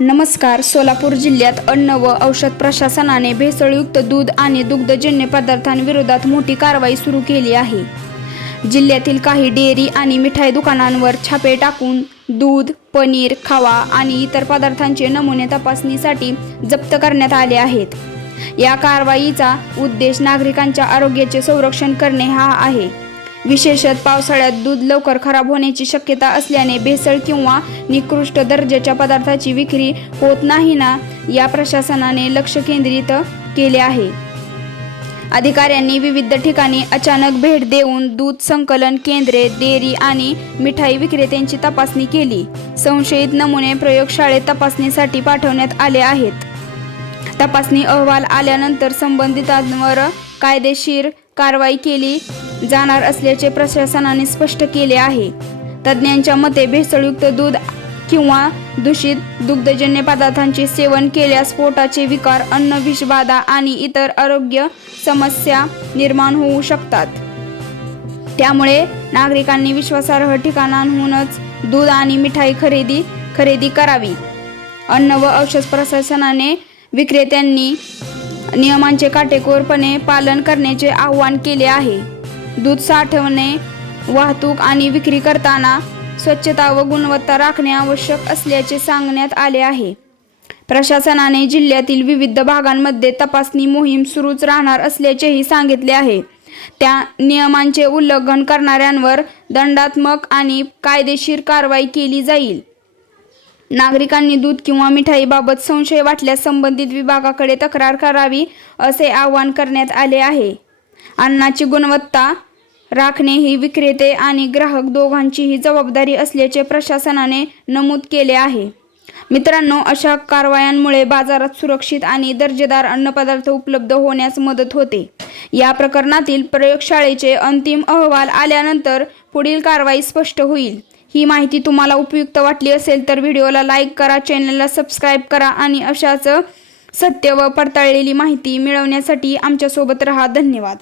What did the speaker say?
नमस्कार. सोलापूर जिल्ह्यात अन्न व औषध प्रशासनाने भेसळयुक्त दूध आणि दुग्धजन्य पदार्थांविरोधात मोठी कारवाई सुरू केली आहे. जिल्ह्यातील काही डेअरी आणि मिठाई दुकानांवर छापे टाकून दूध, पनीर, खवा आणि इतर पदार्थांचे नमुने तपासणीसाठी जप्त करण्यात आले आहेत. या कारवाईचा उद्देश नागरिकांच्या आरोग्याचे संरक्षण करणे हा आहे. विशेषतः पावसाळ्यात दूध लवकर खराब होण्याची शक्यता असल्याने भेसळ किंवा निकृष्ट दर्जाच्या पदार्थाची विक्री होत नाही ना, या प्रशासनाने लक्ष केंद्रित केले आहे. अधिकाऱ्यांनी विविध ठिकाणी अचानक भेट देऊन दूध संकलन केंद्रे, डेअरी आणि मिठाई विक्रेत्यांची तपासणी केली. संशयित नमुने प्रयोगशाळेत तपासणीसाठी पाठवण्यात आले आहेत. तपासणी अहवाल आल्यानंतर संबंधितांवर कायदेशीर कारवाई केली जाणार असल्याचे प्रशासनाने स्पष्ट केले आहे. तज्ज्ञांच्या मते भेसळयुक्त दूध किंवा दूषित दुग्धजन्य पदार्थांचे सेवन केल्यास पोटाचे विकार, अन्न विषबाधा आणि इतर आरोग्य समस्या निर्माण होऊ शकतात. त्यामुळे नागरिकांनी विश्वासार्ह ठिकाणांहूनच दूध आणि मिठाई खरेदी करावी. अन्न व औषध प्रशासनाने विक्रेत्यांनी नियमांचे काटेकोरपणे पालन करण्याचे आवाहन केले आहे. दूध साठवणे, वाहतूक आणि विक्री करताना स्वच्छता व गुणवत्ता राखणे आवश्यक असल्याचे सांगण्यात आले आहे. प्रशासनाने जिल्ह्यातील विविध भागांमध्ये तपासणी मोहीम सुरूच राहणार असल्याचेही सांगितले आहे. त्या नियमांचे उल्लंघन करणाऱ्यांवर दंडात्मक आणि कायदेशीर कारवाई केली जाईल. नागरिकांनी दूध किंवा मिठाईबाबत संशय वाटल्यास संबंधित विभागाकडे तक्रार करावी असे आवाहन करण्यात आले आहे. अन्नाची गुणवत्ता राखणे ही विक्रेते आणि ग्राहक दोघांचीही जबाबदारी असल्याचे प्रशासनाने नमूद केले आहे. मित्रांनो, अशा कारवायांमुळे बाजारात सुरक्षित आणि दर्जेदार अन्नपदार्थ उपलब्ध होण्यास मदत होते. या प्रकरणातील प्रयोगशाळेचे अंतिम अहवाल आल्यानंतर पुढील कारवाई स्पष्ट होईल. ही माहिती तुम्हाला उपयुक्त वाटली असेल तर व्हिडिओला लाईक करा, चॅनलला सबस्क्राईब करा आणि अशाच सत्य व पडताळलेली माहिती मिळवण्यासाठी आमच्यासोबत रहा. धन्यवाद.